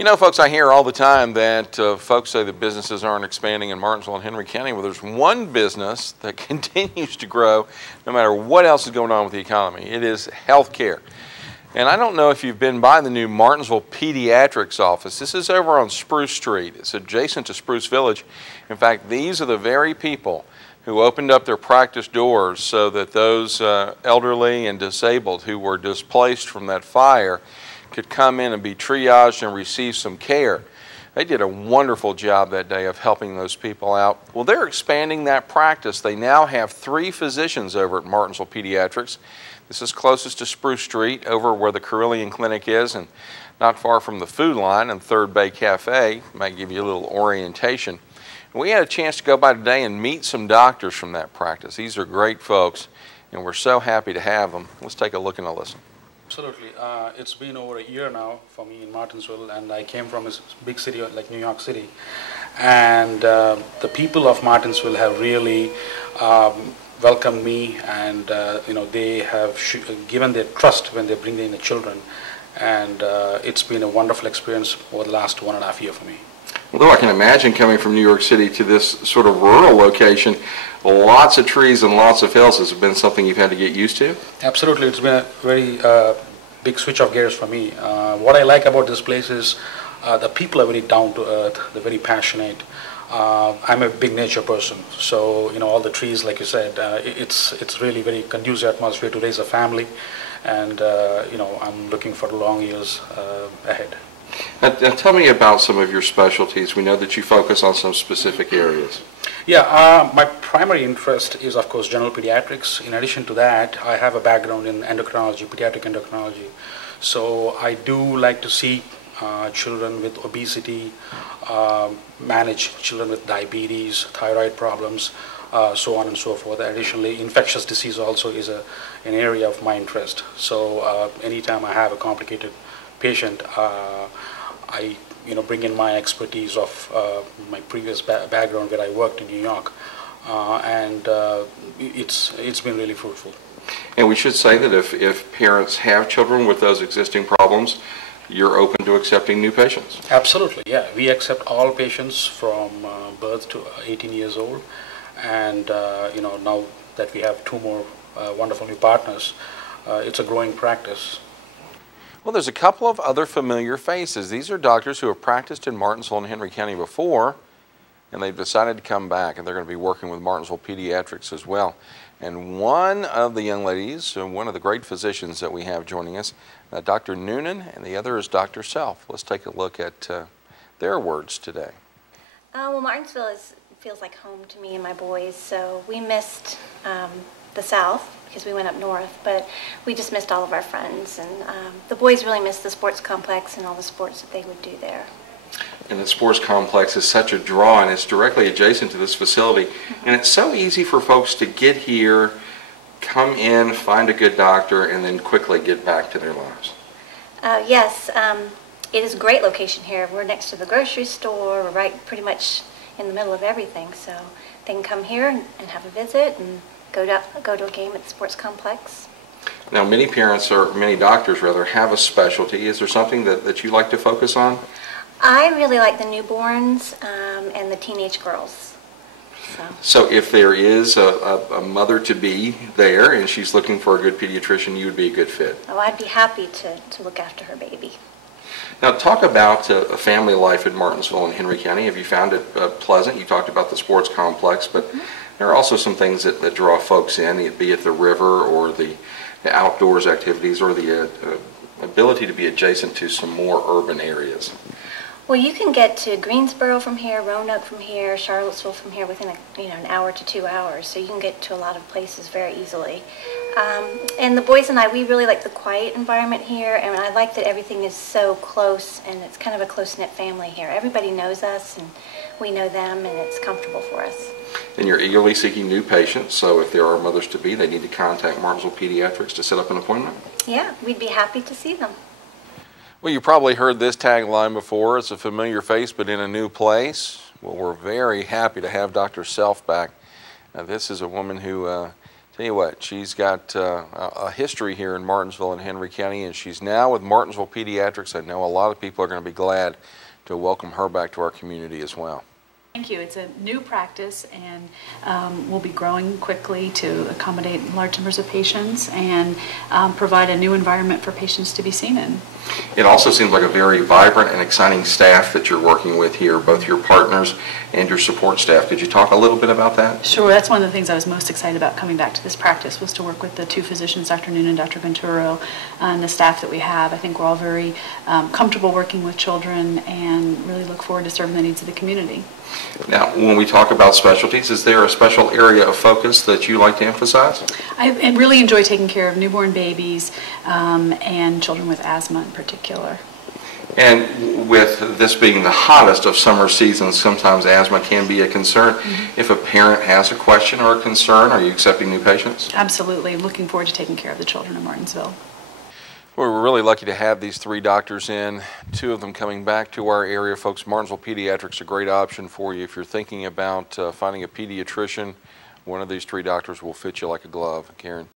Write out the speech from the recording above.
You know, folks, I hear all the time that folks say that businesses aren't expanding in Martinsville and Henry County. Well, there's one business that continues to grow no matter what else is going on with the economy. It is healthcare. And I don't know if you've been by the new Martinsville Pediatrics office. This is over on Spruce Street. It's adjacent to Spruce Village. In fact, these are the very people who opened up their practice doors so that those elderly and disabled who were displaced from that fire could come in and be triaged and receive some care. They did a wonderful job that day of helping those people out. Well, they're expanding that practice. They now have 3 physicians over at Martinsville Pediatrics. This is closest to Spruce Street, over where the Carilion Clinic is, and not far from the Food Line and Third Bay Cafe. Might give you a little orientation. We had a chance to go by today and meet some doctors from that practice. These are great folks, and we're so happy to have them. Let's take a look and a listen. Absolutely. It's been over a year now for me in Martinsville, and I came from a big city like New York City. And the people of Martinsville have really welcomed me, and they have given their trust when they bring in the children. And it's been a wonderful experience over the last 1.5 years for me. Although I can imagine coming from New York City to this sort of rural location, lots of trees and lots of hills has been something you've had to get used to? Absolutely. It's been a very big switch of gears for me. What I like about this place is the people are very down to earth, they're very passionate. I'm a big nature person, so all the trees, like you said, it's really very conducive atmosphere to raise a family, and I'm looking for long years ahead. Now, tell me about some of your specialties. We know that you focus on some specific areas. Yeah, my primary interest is, of course, general pediatrics. In addition to that, I have a background in endocrinology, pediatric endocrinology. So I do like to see children with obesity, manage children with diabetes, thyroid problems, so on and so forth. Additionally, infectious disease also is an area of my interest. So anytime I have a complicated patient, I bring in my expertise of my previous background where I worked in New York, and it's been really fruitful. And we should say that if parents have children with those existing problems, you're open to accepting new patients. Absolutely, yeah. We accept all patients from birth to 18 years old, and now that we have 2 more wonderful new partners, it's a growing practice. Well, there's a couple of other familiar faces. These are doctors who have practiced in Martinsville and Henry County before, and they've decided to come back, and they're going to be working with Martinsville Pediatrics as well. And one of the young ladies, one of the great physicians that we have joining us, Dr. Noonan, and the other is Dr. Self. Let's take a look at their words today. Well, Martinsville feels like home to me and my boys, so we missed the South because we went up north, but we just missed all of our friends, and the boys really missed the sports complex and all the sports that they would do there. And the sports complex is such a draw, and it's directly adjacent to this facility, and it's so easy for folks to get here, come in, find a good doctor, and then quickly get back to their lives. Yes, it is a great location here. We're next to the grocery store. We're right pretty much in the middle of everything, so they can come here and have a visit and go to a game at the sports complex. Now, many parents, or many doctors rather, have a specialty. Is there something that you like to focus on? I really like the newborns and the teenage girls. So if there is a mother-to-be there and she's looking for a good pediatrician, you would be a good fit. Oh, I'd be happy to look after her baby. Now, talk about a family life in Martinsville and Henry County. Have you found it pleasant? You talked about the sports complex, but there are also some things that draw folks in, be it the river or the outdoors activities or the ability to be adjacent to some more urban areas. Well, you can get to Greensboro from here, Roanoke from here, Charlottesville from here within an hour to 2 hours. So you can get to a lot of places very easily. And the boys and I, we really like the quiet environment here, and I like that everything is so close, and it's kind of a close-knit family here. Everybody knows us, and we know them, and it's comfortable for us. And you're eagerly seeking new patients, so if there are mothers-to-be, they need to contact Martinsville Pediatrics to set up an appointment? Yeah, we'd be happy to see them. Well, you probably heard this tagline before. It's a familiar face, but in a new place. Well, we're very happy to have Dr. Self back. This is a woman who Tell you what, she's got a history here in Martinsville and Henry County, and she's now with Martinsville Pediatrics. I know a lot of people are going to be glad to welcome her back to our community as well. Thank you. It's a new practice, and we'll be growing quickly to accommodate large numbers of patients and provide a new environment for patients to be seen in. It also seems like a very vibrant and exciting staff that you're working with here, both your partners and your support staff. Could you talk a little bit about that? Sure. That's one of the things I was most excited about coming back to this practice, was to work with the two physicians, Dr. Noon and Dr. Venturo, and the staff that we have. I think we're all very comfortable working with children and really look forward to serving the needs of the community. Now, when we talk about specialties, is there a special area of focus that you like to emphasize? I really enjoy taking care of newborn babies and children with asthma in particular. And with this being the hottest of summer seasons, sometimes asthma can be a concern. Mm-hmm. If a parent has a question or a concern, are you accepting new patients? Absolutely. Looking forward to taking care of the children in Martinsville. Well, we're really lucky to have these three doctors in, two of them coming back to our area. Folks, Martinsville Pediatrics is a great option for you. If you're thinking about finding a pediatrician, one of these three doctors will fit you like a glove. Karen.